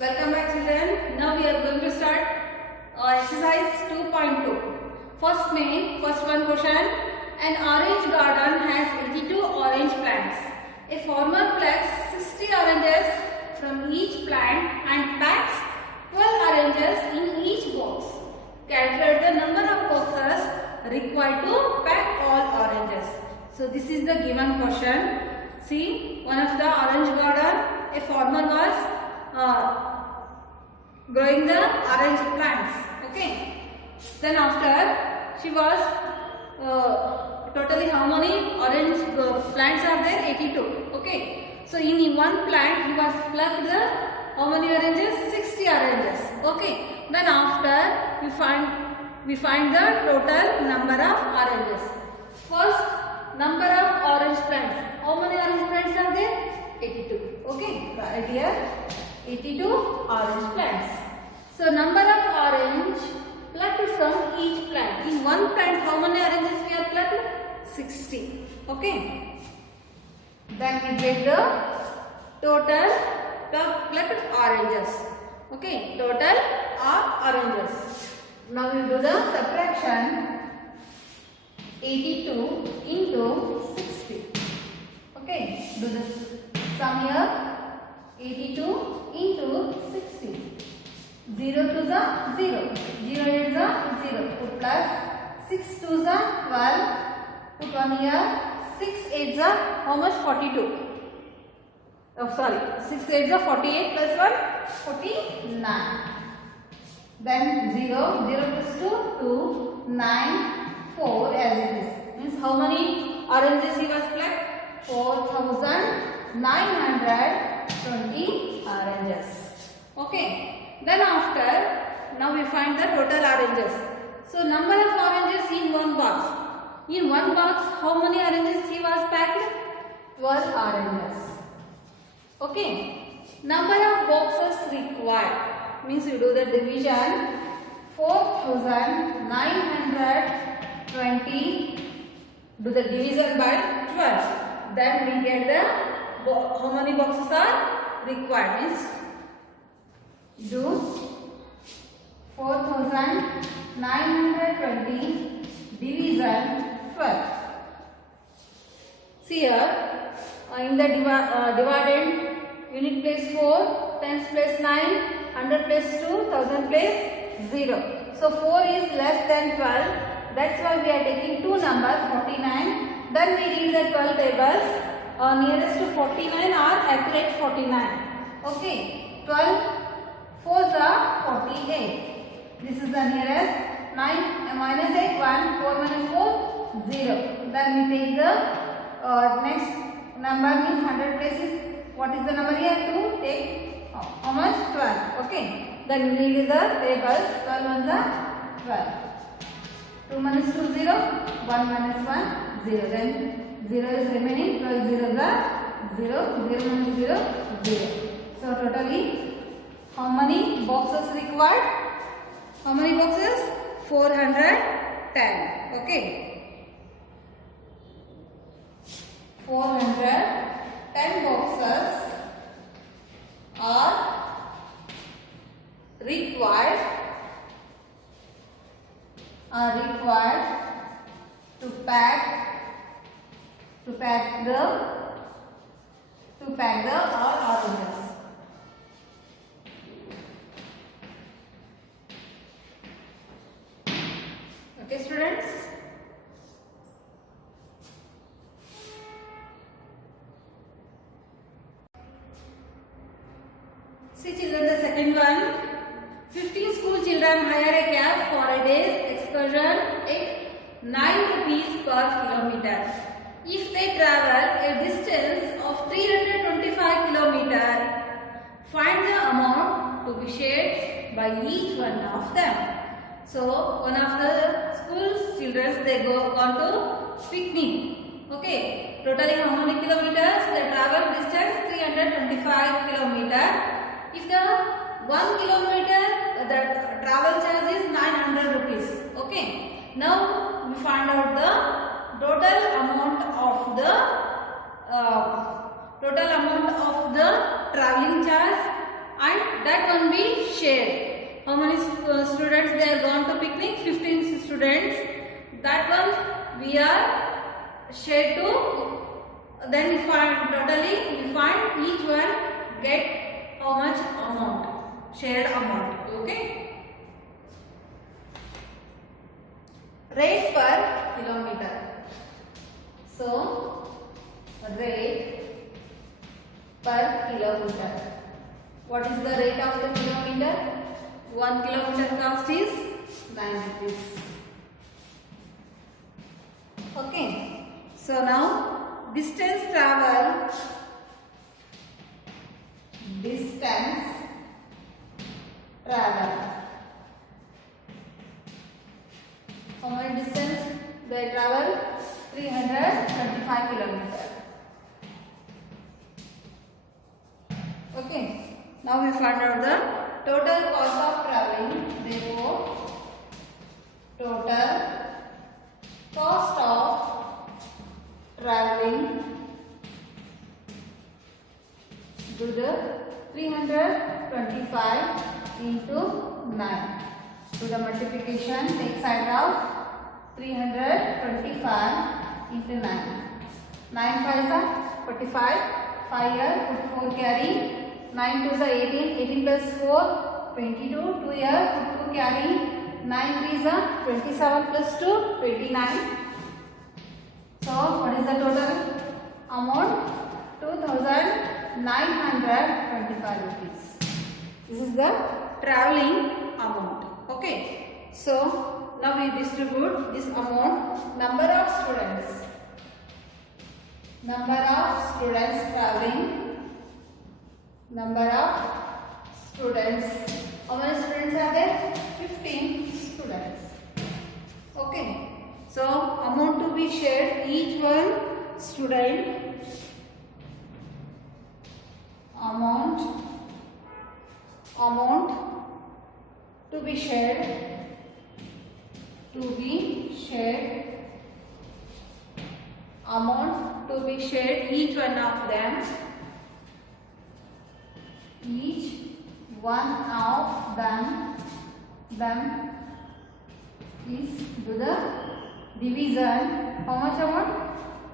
Welcome back children. Now we are going to start exercise 2.2. First one question. An orange garden has 82 orange plants. A farmer plucks 60 oranges from each plant and packs 12 oranges in each box. Calculate the number of boxes required to pack all oranges. So this is the given question. See, one of the orange garden, a farmer was growing the orange plants. Okay. Then after she was totally how many orange plants are there? 82. Okay. So in one plant he was plucked the how many oranges? 60 oranges. Okay. Then after we find the total number of oranges. First number of orange plants. How many orange plants are there? 82. Okay. Right here 82 orange plants. So number of orange plucked from each plant. In one plant how many oranges we are plucked? 60. Okay. Then we get the total plucked oranges. Okay. Total are oranges. Now we do the subtraction. 82 into 60. Okay. Do the sum here. 82 into 60. 0 to the 0. 0 is the 0. Put plus 6 to the 12. Put 1 here. 6 8 the how much? 42. Oh sorry. 6 8 the 48 plus 1 49. Then 0. 0 plus 2 2 9 4 as it is. Means how many oranges he was plucked? 4,920 oranges. Okay. Then after, now we find the total oranges. So number of oranges in one box. In one box, how many oranges he was packed? 12 oranges. Okay. Number of boxes required. Means you do the division. 4,920. Do the division by 12. Then we get the how many boxes are required. Means do 4,920 division 12. See here in the dividend unit place 4, tens place 9, 100 place 2, 1000 place 0. So 4 is less than 12. That's why we are taking two numbers 49. Then we read the 12 tables. Nearest to 49 are accurate 49. Okay. 12 4s are 48. This is the nearest. 9 minus 8 1. 4 minus 4 0. Then we take the next number means 100 places. What is the number here? 2. Take how much? 12. Okay. Then we read the tables. 12 ones are 12. 2 minus 2 0. 1 minus 1 0. Then 0 is remaining. 12 zeros are 0. 0 minus 0 0. So totally how many boxes required? How many boxes? 410. Okay. 410 boxes are required to pack the all oranges. Okay students. See children, the second one. 15 school children hire a cab for a day's excursion at 9 rupees per kilometer. If they travel a distance of 325 kilometers, find the amount to be shared by each one of them. So one of the school children they gone to picnic. Okay. Totally how many kilometers? They travel distance 325 kilometers. If the 1 kilometer the travel charge is 900 rupees. Okay. Now we find out the total amount of the traveling charge and that one we shared. How many students they are gone to picnic? 15 students. That one we are shared to. Then we find totally, we find each one get how much amount, shared amount. Okay. Rate per kilometer. So rate per kilometer. What is the rate of the kilometer? 1 kilometer cost is 9 rupees. Okay. So now distance travel. How much distance they travel? 325 kilometers. Okay. Now we find out the total cost of traveling. Therefore, total cost of traveling to the 325 into 9. So the multiplication, take side of 325 into 9. 9 5s are 45. 5 here, put 4 carry. 9 2s are 18. 18 plus 4, 22. 2 here, put 2 carry. 9 3s are 27 plus 2, 29. So what is the total amount? 2,925 rupees. This is the traveling amount. Okay. So now we distribute this amount. Number of students. Number of students traveling. Number of students. How many students are there? 15 students. Okay. So amount to be shared, each one student amount to be shared amount to be shared, each one of them is do the division. How much amount?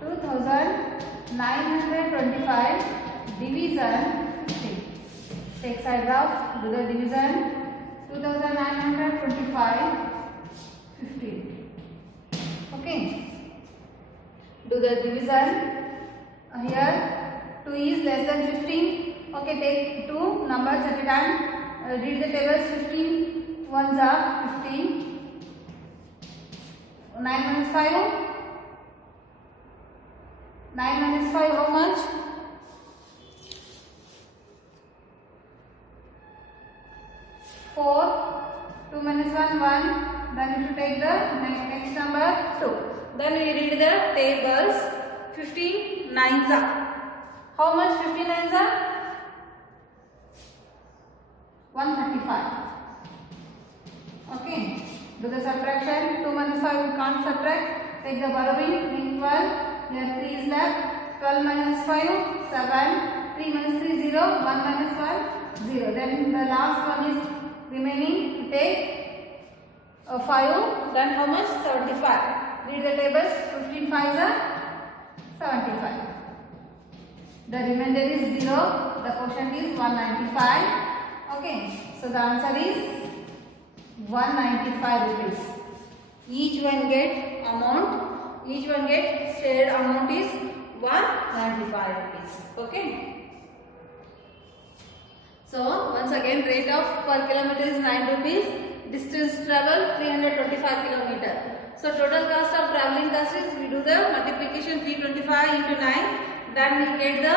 2,925 division 15. Take side of, do the division. 2,925 15. Okay. Do the division. Here 2 is less than 15. Okay, take 2 numbers at a time. Read the tables. 15 ones are 15. 9 minus 5. 9 minus 5 how much? 4. 2 minus 1 1. Then you should take the next number 2. Then we read the tables. 15 nines are. How much 15 nines are? 135. Okay. Do the subtraction. 2 minus 5 we can't subtract. Take the borrowing. Make 12. Here 3 is left. 12 minus 5 7. 3 minus 3 0. 1 minus 1 0. Then the last one is remaining. Take 5. Then how much? 75. Read the tables. 15 5s are 75. The remainder is 0. The quotient is 195. Okay. So the answer is 195 rupees. Each one get amount. Each one get shared amount is 195 rupees. Okay. So once again, rate of per kilometer is 9 rupees. Distance travel 325 kilometer. So total cost of traveling cost is, we do the multiplication 325 into 9. Then we get the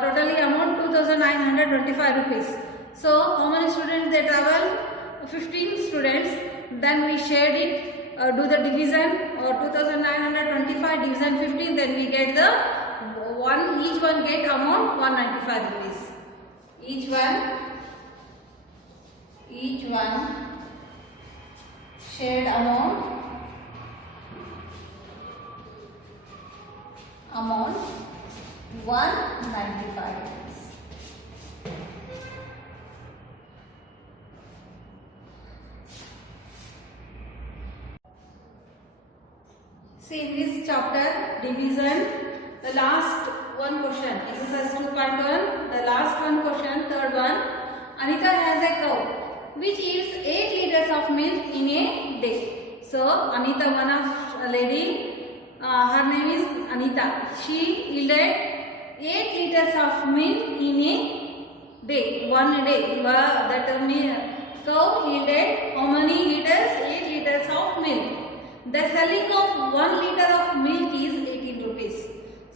totally amount 2,925 rupees. So how many students they travel? 15 students. Then we shared it. Do the division, or 2,925 division 15. Then we get the each one get amount 195 rupees. Each one shared amount 195 rupees. See in this chapter, division, the last one question, exercise 2.1, the last one question, third one. Anita has a cow which yields 8 liters of milk in a day. So, Anita, one of a lady, her name is Anita. She yielded 8 liters of milk in a day, one day. That cow yielded how many liters? 8 liters of milk. The selling of 1 liter of milk is 18 rupees.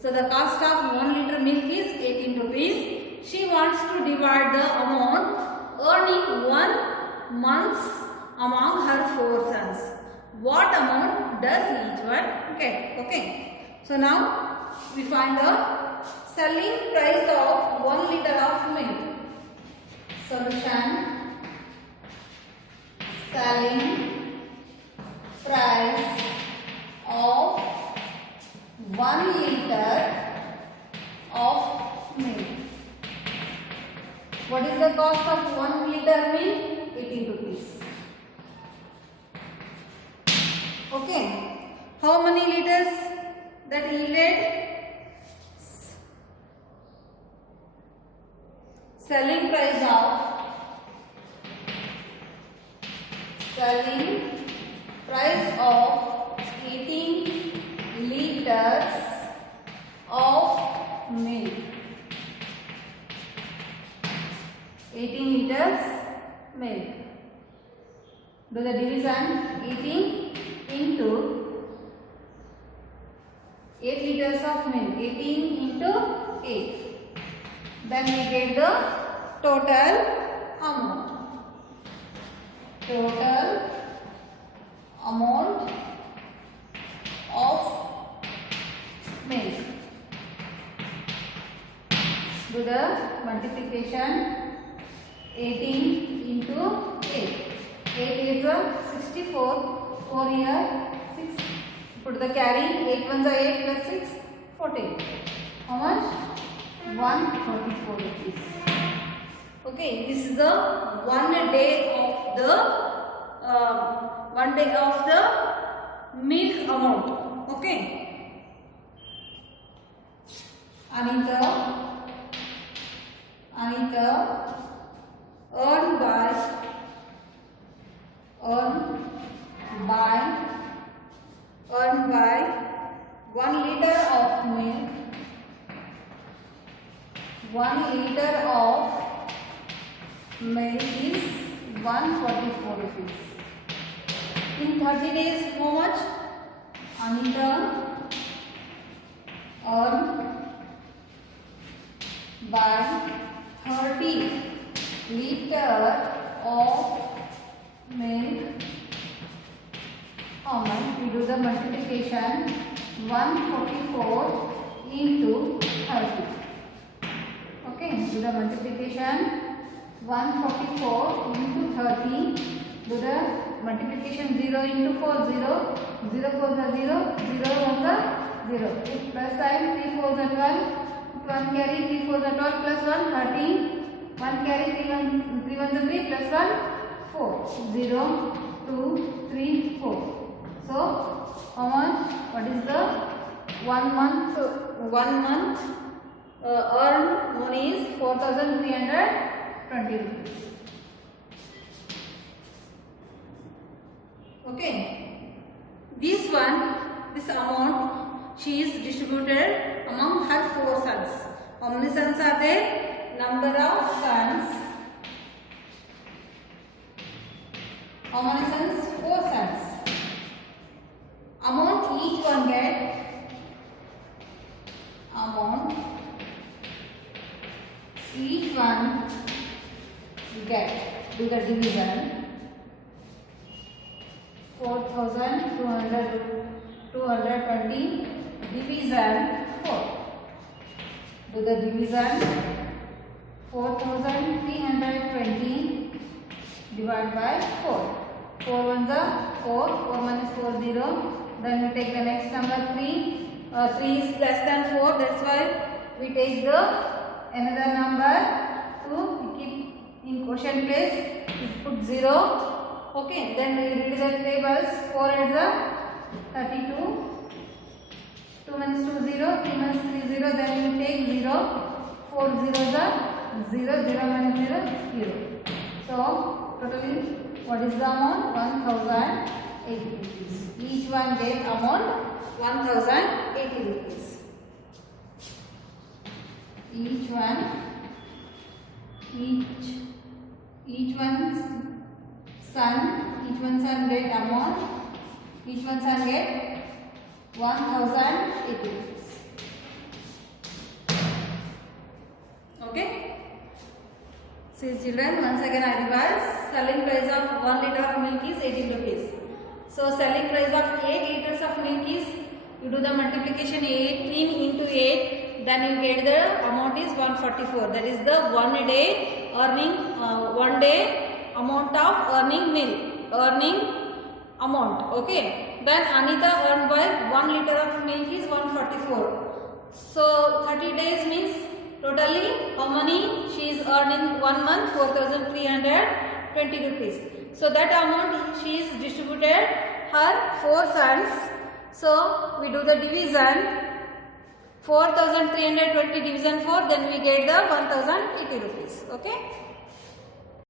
So the cost of 1 liter milk is 18 rupees. She wants to divide the amount earning 1 month among her 4 sons. What amount does each one get? Okay. So now we find the selling price of 1 liter of milk. Solution. Selling price of 1 liter of milk. What is the cost of 1 liter milk? 18 rupees. Okay. How many liters that yielded? Selling price of 18 liters of milk. 18 liters milk. Do the division. 18 into 8 liters of milk. 18 into 8. Then we get the total amount. Total amount of milk. Do the multiplication. 18 into 8. 8 is 64. 4 here 6. Put the carry. 8 ones are 8 plus 6. 14. How much? 144 rupees. Okay, this is the 1 day of the milk amount. Okay. Anita earned by 1 liter of milk. 1 liter of milk is 144 rupees. In 30 days, how much? Anita earned by 30 liter of milk. How much? We do the multiplication. 144 into 30. Okay, do the multiplication. 144 into 30. Do the multiplication. 0 into 4, 0. 0 4 are 0. 0 1 are 0. Plus sign. 3 4 are 12. 1 carry. 3 4 are 12 plus 1 13. 1 carry. 3 1 are 3 plus 1 4. 0 2 3 4. So how much? What is the 1 month? 1 month earned money is 4,320 rupees. Okay. This amount she is distributed among her 4 sons. How many sons are there? Number of sons. How many sons? 4 sons. Amount each one get. Amount each one get. Do the division. 4,220 division 4. Do the division. 4,320 divided by 4. 4 ones are 4. 4 minus 4 0. Then we take the next number 3. 3 is less than 4. That's why we take the another number to keep in quotient place. We put 0. Okay, then we read the tables. 4 is 32, 2 minus 2 0, 3 minus 3 0, then you take 0, 4 zeros are 0, 0 minus 0, 0. So totally what is the amount? 1080 rupees. Each one get amount 1080 rupees. Each one's son get amount. Each one son get 1080 rupees. Okay. See children, once again I revise. Selling price of 1 liter of milk is 18 rupees. So selling price of 8 liters of milk is, you do the multiplication 18 into 8, then you get the amount is 144. That is the 1 day earning, 1 day amount of earning amount. Okay. Then Anita earned by 1 liter of milk is 144. So 30 days means totally how many she is earning 1 month? 4,320 rupees. So that amount she is distributed her 4 sons. So we do the division. 4,320 division 4, then we get the 1080 rupees. Okay.